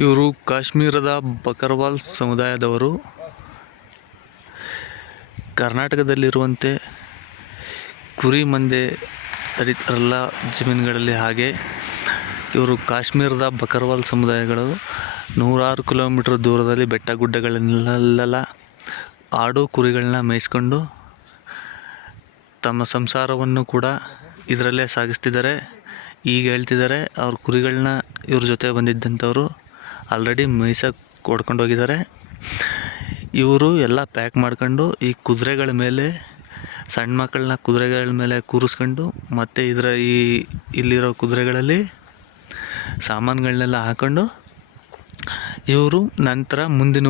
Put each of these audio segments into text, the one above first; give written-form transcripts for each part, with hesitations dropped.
ಇವರು ಕಾಶ್ಮೀರದ ಬಕರ್ವಾಲ್ ಸಮುದಾಯದವರು. ಕರ್ನಾಟಕದಲ್ಲಿರುವಂತೆ ಕುರಿ ಮಂದೆ ತಡೀತಾರಲ್ಲ ಜಮೀನುಗಳಲ್ಲಿ, ಹಾಗೆ ಇವರು ಕಾಶ್ಮೀರದ ಬಕರ್ವಾಲ್ ಸಮುದಾಯಗಳು ನೂರಾರು ಕಿಲೋಮೀಟರ್ ದೂರದಲ್ಲಿ ಬೆಟ್ಟ ಗುಡ್ಡಗಳನ್ನೆಲ್ಲ ಆಡು ಕುರಿಗಳನ್ನ ಮೇಯಿಸ್ಕೊಂಡು ತಮ್ಮ ಸಂಸಾರವನ್ನು ಕೂಡ ಇದರಲ್ಲೇ ಸಾಗಿಸ್ತಿದ್ದಾರೆ. ಈಗ ಹೇಳ್ತಿದ್ದಾರೆ ಅವ್ರ ಕುರಿಗಳನ್ನ ಇವ್ರ ಜೊತೆ ಬಂದಿದ್ದಂಥವ್ರು ಆಲ್ರೆಡಿ ಮೇಯ್ಸಕ್ಕೆ ಹೊಡ್ಕೊಂಡೋಗಿದ್ದಾರೆ. ಇವರು ಎಲ್ಲ ಪ್ಯಾಕ್ ಮಾಡ್ಕೊಂಡು ಈ ಕುದುರೆಗಳ ಮೇಲೆ ಸಣ್ಣ ಮಕ್ಕಳನ್ನ ಕುದುರೆಗಳ ಮೇಲೆ ಕೂರಿಸ್ಕೊಂಡು ಮತ್ತು ಇಲ್ಲಿರೋ ಕುದುರೆಗಳಲ್ಲಿ ಸಾಮಾನುಗಳನ್ನೆಲ್ಲ ಹಾಕ್ಕೊಂಡು ಇವರು ನಂತರ ಮುಂದಿನ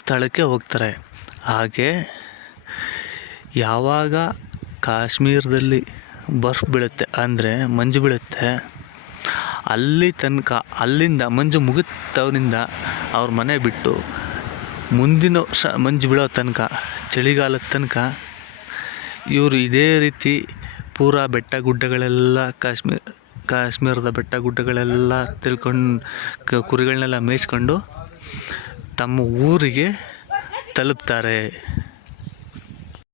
ಸ್ಥಳಕ್ಕೆ ಹೋಗ್ತಾರೆ. ಹಾಗೆ ಯಾವಾಗ ಕಾಶ್ಮೀರದಲ್ಲಿ ಬರ್ಫ್ ಬೀಳುತ್ತೆ ಅಂದರೆ ಮಂಜು ಬೀಳುತ್ತೆ, ಅಲ್ಲಿ ತನಕ ಅಲ್ಲಿಂದ ಮಂಜು ಮುಗಿದವನಿಂದ ಅವ್ರ ಮನೆ ಬಿಟ್ಟು ಮುಂದಿನ ವರ್ಷ ಮಂಜು ಬೀಳೋ ತನಕ, ಚಳಿಗಾಲದ ತನಕ ಇವರು ಇದೇ ರೀತಿ ಪೂರಾ ಬೆಟ್ಟ ಗುಡ್ಡಗಳೆಲ್ಲ ಕಾಶ್ಮೀರದ ಬೆಟ್ಟ ಗುಡ್ಡಗಳೆಲ್ಲ ಕುರಿಗಳನ್ನೆಲ್ಲ ಮೇಯಿಸ್ಕೊಂಡು ತಮ್ಮ ಊರಿಗೆ ತಲುಪ್ತಾರೆ.